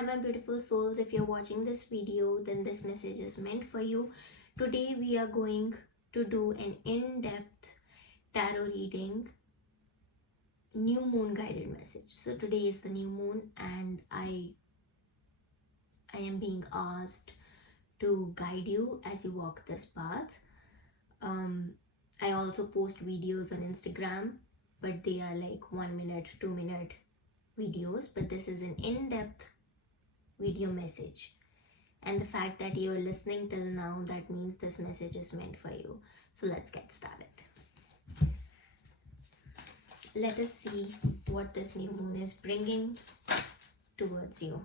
Hi my beautiful souls, if you're watching this video, then this message is meant for you. Today we are going to do an in-depth tarot reading, new moon guided message. So today is the new moon and I am being asked to guide you as you walk this path. I also post videos on Instagram, but they are like 1 minute, 2 minute videos, but this is an in-depth video message. And the fact that you're listening till now, that means this message is meant for you. So let's get started. Let us see what this new moon is bringing towards you.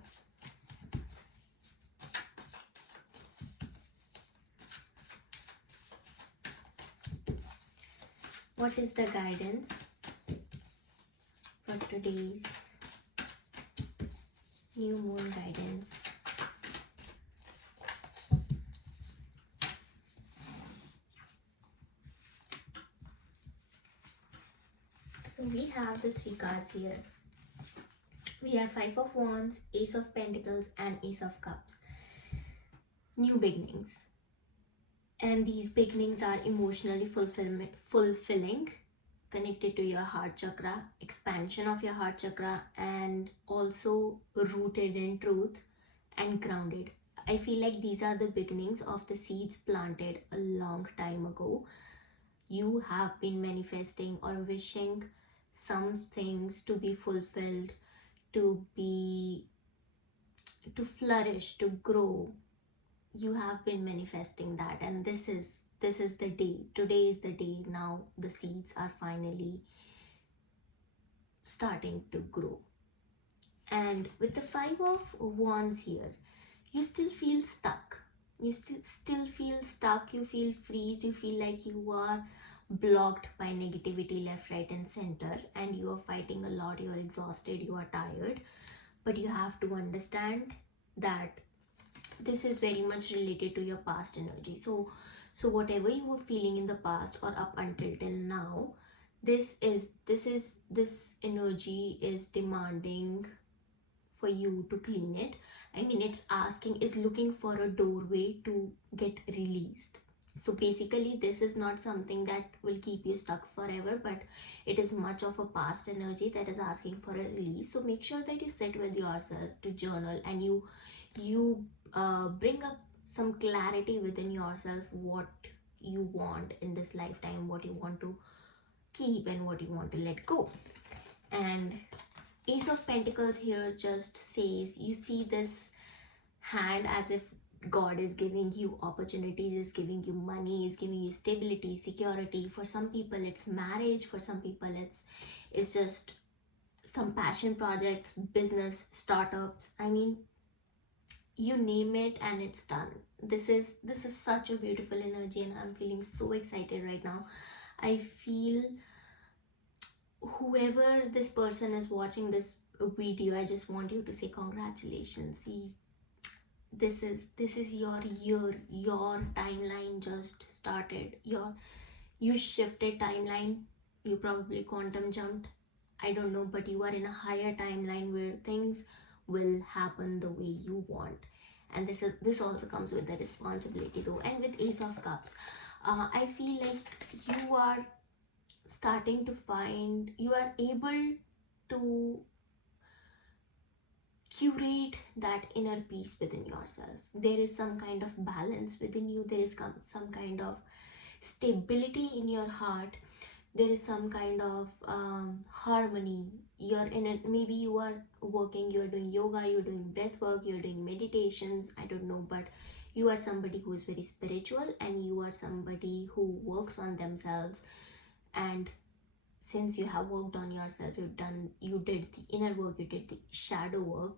What is the guidance for today's new moon guidance? So we have the 3 cards here. We have 5 of Wands, Ace of Pentacles and Ace of Cups. New beginnings. And these beginnings are emotionally fulfilling, connected to your heart chakra, expansion of your heart chakra, and also rooted in truth and grounded. I feel like these are the beginnings of the seeds planted a long time ago. You have been manifesting or wishing some things to be fulfilled, to flourish, to grow. You have been manifesting that, and this is the day. Today is the day. Now the seeds are finally starting to grow. And with the 5 of Wands here, you still feel stuck. You still feel stuck. You feel freezed. You feel like you are blocked by negativity left, right and center, and you are fighting a lot. You are exhausted, you are tired, but you have to understand that this is very much related to your past energy. So whatever you were feeling in the past or up until till now, this energy is demanding for you to clean it. I mean, is looking for a doorway to get released. So basically this is not something that will keep you stuck forever, but it is much of a past energy that is asking for a release. So make sure that you sit with yourself to journal, and you bring up some clarity within yourself, what you want in this lifetime, what you want to keep and what you want to let go. And Ace of Pentacles here just says, you see this hand as if God is giving you opportunities, is giving you money, is giving you stability, security. For some people it's marriage, for some people it's just some passion projects, business, startups. I mean, you name it and it's done. This is such a beautiful energy, and I'm feeling so excited right now. I feel whoever this person is watching this video, I just want you to say congratulations. See, this is your year. Your timeline just started. You shifted timeline. You probably quantum jumped, I don't know, but you are in a higher timeline where things will happen the way you want. And this also comes with the responsibility though. And with Ace of Cups, I feel like you are starting to find, you are able to curate that inner peace within yourself. There is some kind of balance within you. There is some kind of stability in your heart. There is some kind of harmony. You're in it. Maybe you are working, you're doing yoga, you're doing breath work, you're doing meditations, I don't know, but you are somebody who is very spiritual, and you are somebody who works on themselves. And since you have worked on yourself, you did the inner work, you did the shadow work,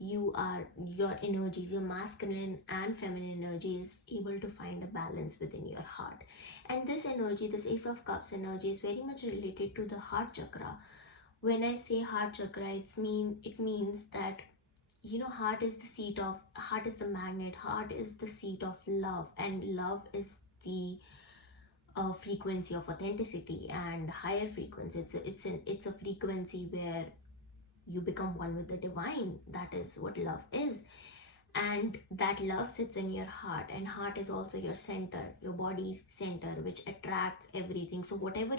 your energies, your masculine and feminine energy is able to find a balance within your heart. And this energy, this Ace of Cups energy, is very much related to the heart chakra. When I say heart chakra, it means that, you know, heart is the magnet, heart is the seat of love, and love is the frequency of authenticity and higher frequency. It's a frequency where You become one with the divine. That is what love is. And that love sits in your heart, and heart is also your center, your body's center, which attracts everything. So whatever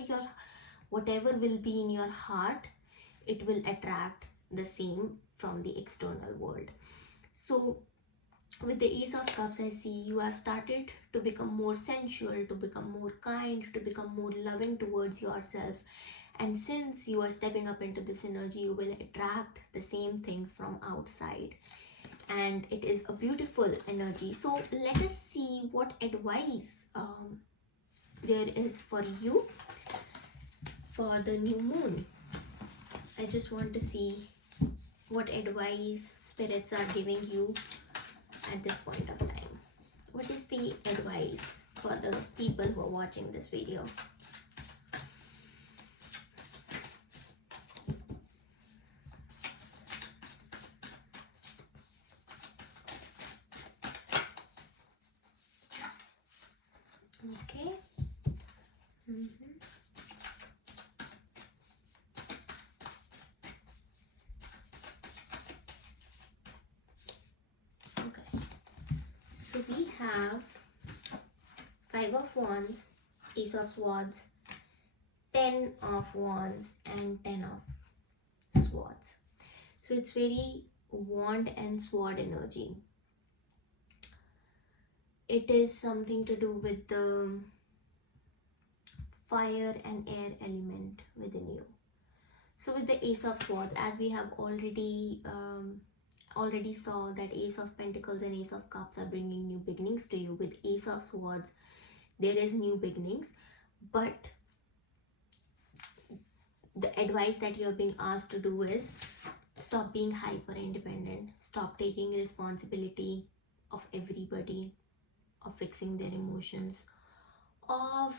will be in your heart, it will attract the same from the external world. So with the Ace of Cups, I see you have started to become more sensual, to become more kind, to become more loving towards yourself. And since you are stepping up into this energy, you will attract the same things from outside. And it is a beautiful energy. So let us see what advice there is for you for the new moon. I just want to see what advice spirits are giving you at this point of time. What is the advice for the people who are watching this video? Okay. Okay. So we have Five of Wands, Ace of Swords, 10 of Wands, and 10 of Swords. So it's very wand and sword energy. It is something to do with the fire and air element within you. So with the Ace of Swords, as we have already saw that Ace of Pentacles and Ace of Cups are bringing new beginnings to you. With Ace of Swords, there is new beginnings, but the advice that you're being asked to do is stop being hyper independent, stop taking responsibility of everybody, of fixing their emotions, of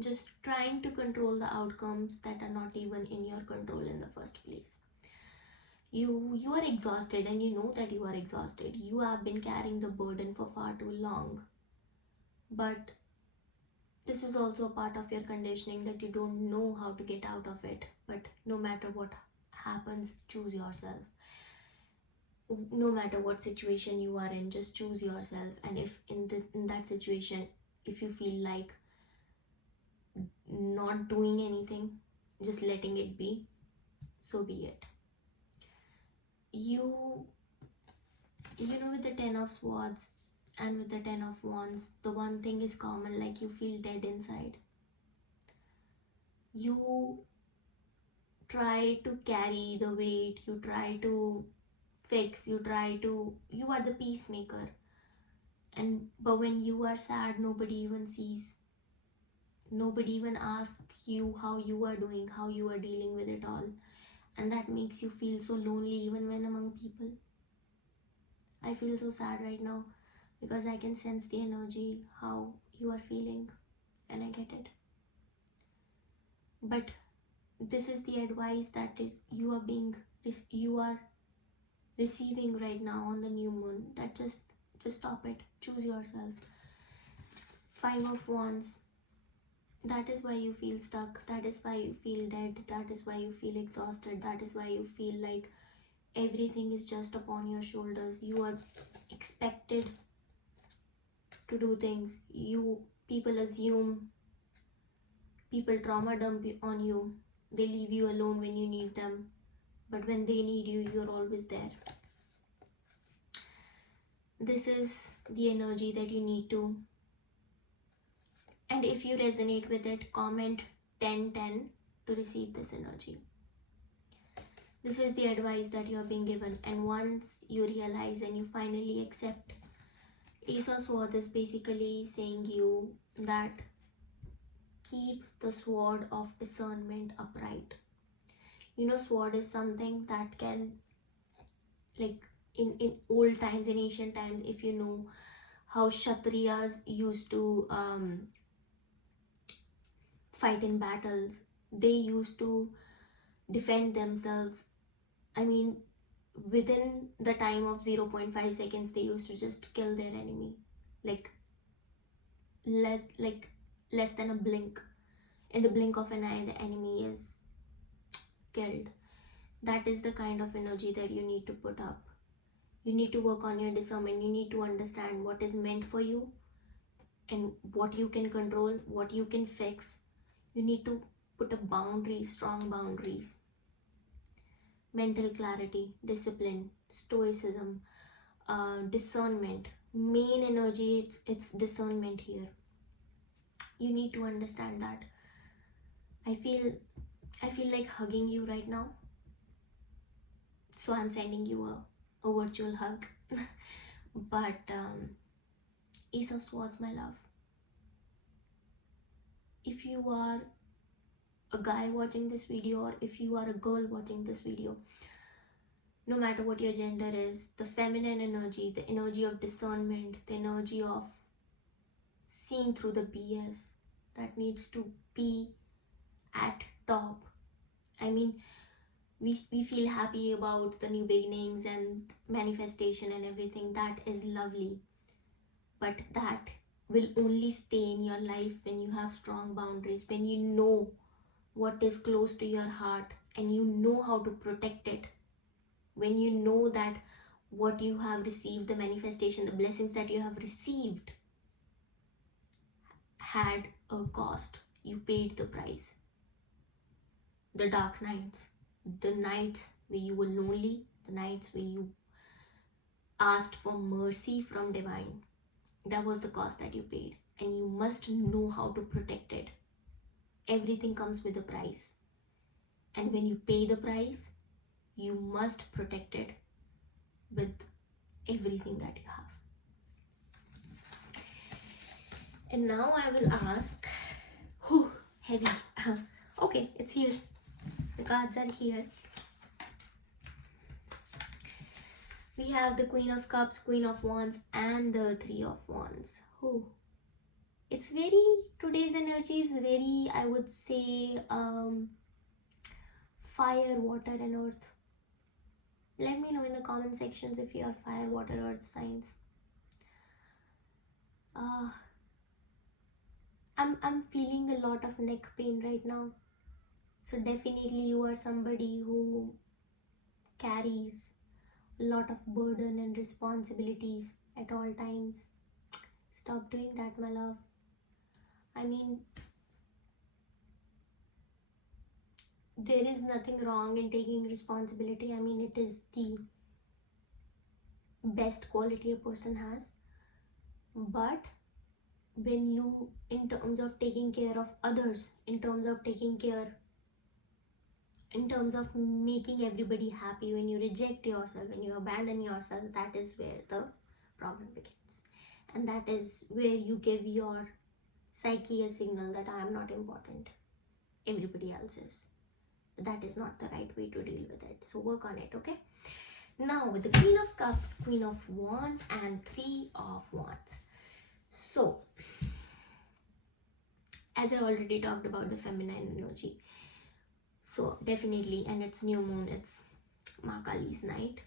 just trying to control the outcomes that are not even in your control in the first place. You are exhausted, and you know that you are exhausted. You have been carrying the burden for far too long, but this is also a part of your conditioning that you don't know how to get out of it. But no matter what happens, choose yourself. No matter what situation you are in, just choose yourself. And if in that situation, if you feel like not doing anything, just letting it be, so be it. You know, with the 10 of Swords and with the 10 of Wands, the one thing is common, like you feel dead inside. You try to carry the weight, you try to fix, you are the peacemaker, but when you are sad, nobody even sees, nobody even asks you how you are doing, how you are dealing with it all, and that makes you feel so lonely even when among people. I feel so sad right now because I can sense the energy, how you are feeling, and I get it. But this is the advice that is you are receiving right now on the new moon, that just stop it, choose yourself. Five of Wands, that is why you feel stuck, that is why you feel dead, that is why you feel exhausted, that is why you feel like everything is just upon your shoulders. You are expected to do things. People assume, people trauma dump on you, they leave you alone when you need them, but when they need you, you're always there. This is the energy that you need to, and if you resonate with it, comment 1010 to receive this energy. This is the advice that you are being given, and once you realize and you finally accept, Ace of Swords is basically saying you that keep the sword of discernment upright. You know, sword is something that can, like in old times, in ancient times, if you know how Kshatriyas used to fight in battles, they used to defend themselves. I mean, within the time of 0.5 seconds, they used to just kill their enemy, like less than a blink. In the blink of an eye, the enemy is killed. That is the kind of energy that you need to put up. You need to work on your discernment. You need to understand what is meant for you and what you can control, what you can fix. You need to put a boundary, strong boundaries. Mental clarity, discipline, stoicism, discernment. Main energy, it's discernment here. You need to understand that. I feel like hugging you right now. So I'm sending you a virtual hug. But Ace of Swords, my love. If you are a guy watching this video, or if you are a girl watching this video, no matter what your gender is, the feminine energy, the energy of discernment, the energy of seeing through the BS, that needs to be at top. I mean, we feel happy about the new beginnings and manifestation and everything. That is lovely, but that will only stay in your life when you have strong boundaries, when you know what is close to your heart and you know how to protect it, when you know that what you have received, the manifestation, the blessings that you have received had a cost. You paid the price. The dark nights, the nights where you were lonely, the nights where you asked for mercy from divine, that was the cost that you paid, and you must know how to protect it. Everything comes with a price, and when you pay the price, you must protect it with everything that you have. And now I will ask, heavy. Okay, it's here. The cards are here. We have the Queen of Cups, Queen of Wands, and the Three of Wands. It's very, today's energy is very, I would say, fire, water, and earth. Let me know in the comment sections if you are fire, water, earth signs. I'm feeling a lot of neck pain right now. So definitely you are somebody who carries a lot of burden and responsibilities at all times. Stop doing that, my love. I mean, there is nothing wrong in taking responsibility. I mean, it is the best quality a person has. But when you, in terms of taking care of others, in terms of taking care, in terms of making everybody happy, when you reject yourself, when you abandon yourself, that is where the problem begins. And that is where you give your psyche a signal that I am not important, everybody else is. That is not the right way to deal with it. So work on it, okay? Now with the Queen of Cups, Queen of Wands, and Three of Wands. So, as I already talked about the feminine energy, so definitely, and it's new moon, it's Ma Kali's night.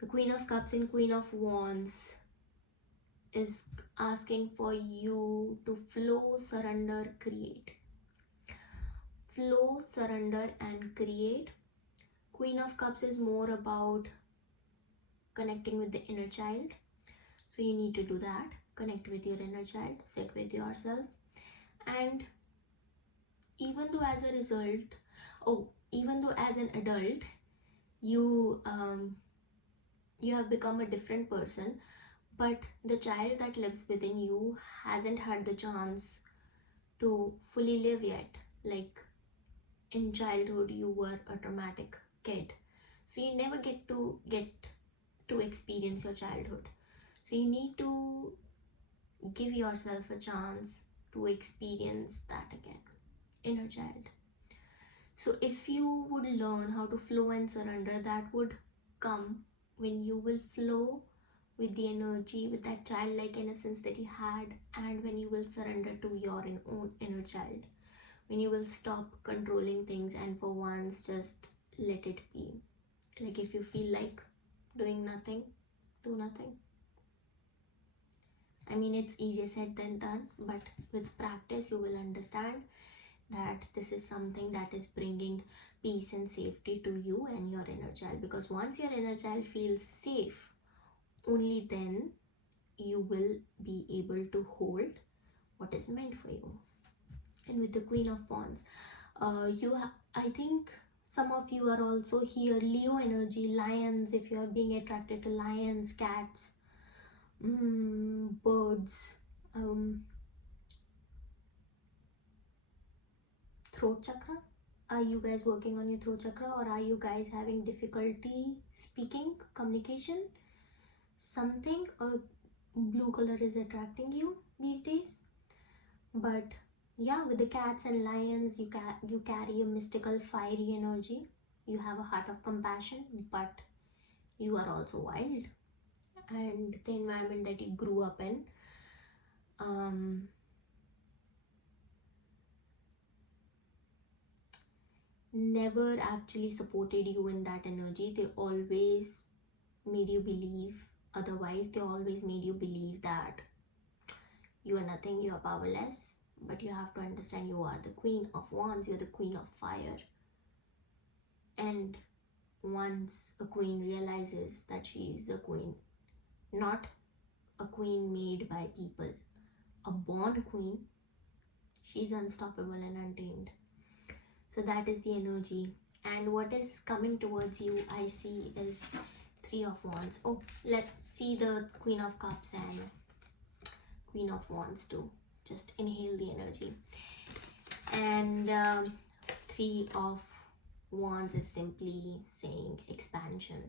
The Queen of Cups and Queen of Wands is asking for you to flow, surrender, create. Flow, surrender, and create. Queen of Cups is more about connecting with the inner child. So you need to do that. Connect with your inner child, sit with yourself. And even though as a result, even though as an adult, you have become a different person, but the child that lives within you hasn't had the chance to fully live yet. Like in childhood, you were a traumatic kid, so you never get to experience your childhood. So you need to give yourself a chance to experience that again, inner child. So if you would learn how to flow and surrender, that would come when you will flow with the energy, with that childlike innocence that you had, and when you will surrender to your own inner child, when you will stop controlling things and for once just let it be. Like if you feel like doing nothing, do nothing. I mean, it's easier said than done, but with practice you will understand that this is something that is bringing peace and safety to you and your inner child, because once your inner child feels safe, only then you will be able to hold what is meant for you. And with the Queen of Wands, I think some of you are also here Leo energy, lions, if you are being attracted to lions, cats, birds, throat chakra. Are you guys working on your throat chakra, or are you guys having difficulty speaking, communication? Something blue color is attracting you these days. But yeah, with the cats and lions, you carry a mystical fiery energy. You have a heart of compassion, but you are also wild. And the environment that you grew up in, never actually supported you in that energy. They always made you believe otherwise. They always made you believe that you are nothing, you are powerless. But you have to understand, you are the Queen of Wands, you're the Queen of Fire. And once a queen realizes that she is a queen, not a queen made by people, a born queen, she's unstoppable and untamed. So that is the energy. And what is coming towards you, I see, is Three of Wands. Oh, let's see the Queen of Cups and Queen of Wands too. Just inhale the energy. And Three of Wands is simply saying expansion.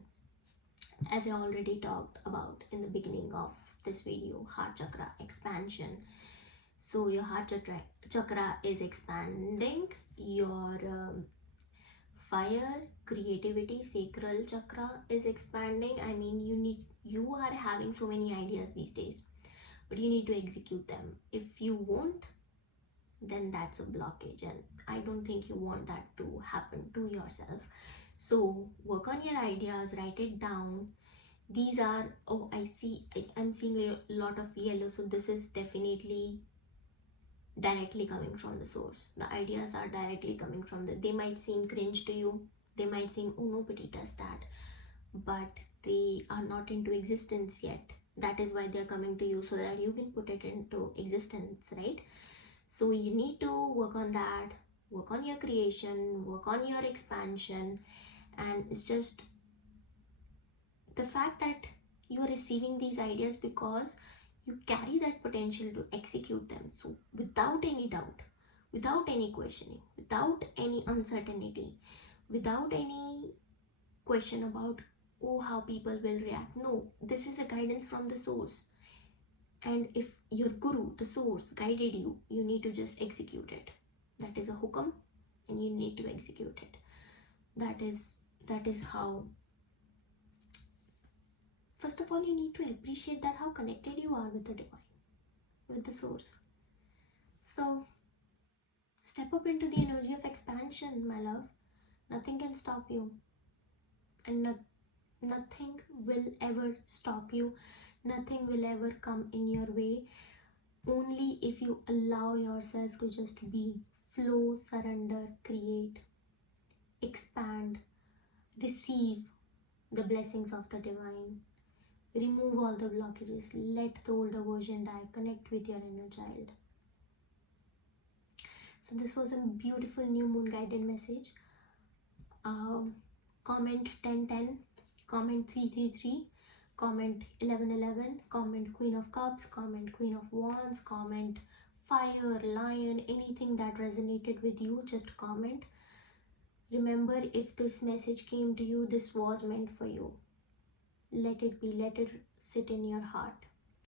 As I already talked about in the beginning of this video, heart chakra, expansion. So your heart chakra is expanding. Your fire, creativity, sacral chakra is expanding. I mean, you are having so many ideas these days, but you need to execute them. If you won't, then that's a blockage, and I don't think you want that to happen to yourself. So work on your ideas, write it down. These are, oh, I'm seeing a lot of yellow, so this is definitely directly coming from the source. The ideas are directly coming from they might seem cringe to you, they might seem, oh, nobody does that, but they are not into existence yet. That is why they're coming to you, so that you can put it into existence, right? So you need to work on that, work on your creation, work on your expansion. And it's just the fact that you are receiving these ideas because you carry that potential to execute them. So without any doubt, without any questioning, without any uncertainty, without any question about, oh, how people will react. No, this is a guidance from the source. And if your guru, the source, guided you, you need to just execute it. That is a hukam, and you need to execute it. That is how. First of all, you need to appreciate that how connected you are with the divine, with the source. So step up into the energy of expansion, my love. Nothing can stop you, and nothing will ever stop you. Nothing will ever come in your way, only if you allow yourself to just be, flow, surrender, create, expand, receive the blessings of the divine. Remove all the blockages, let the older version die, connect with your inner child. So this was a beautiful new moon guided message. Comment 1010, comment 333, comment 1111, comment Queen of Cups, comment Queen of Wands, comment fire, lion, anything that resonated with you, just comment. Remember, if this message came to you, this was meant for you. Let it be, let it sit in your heart.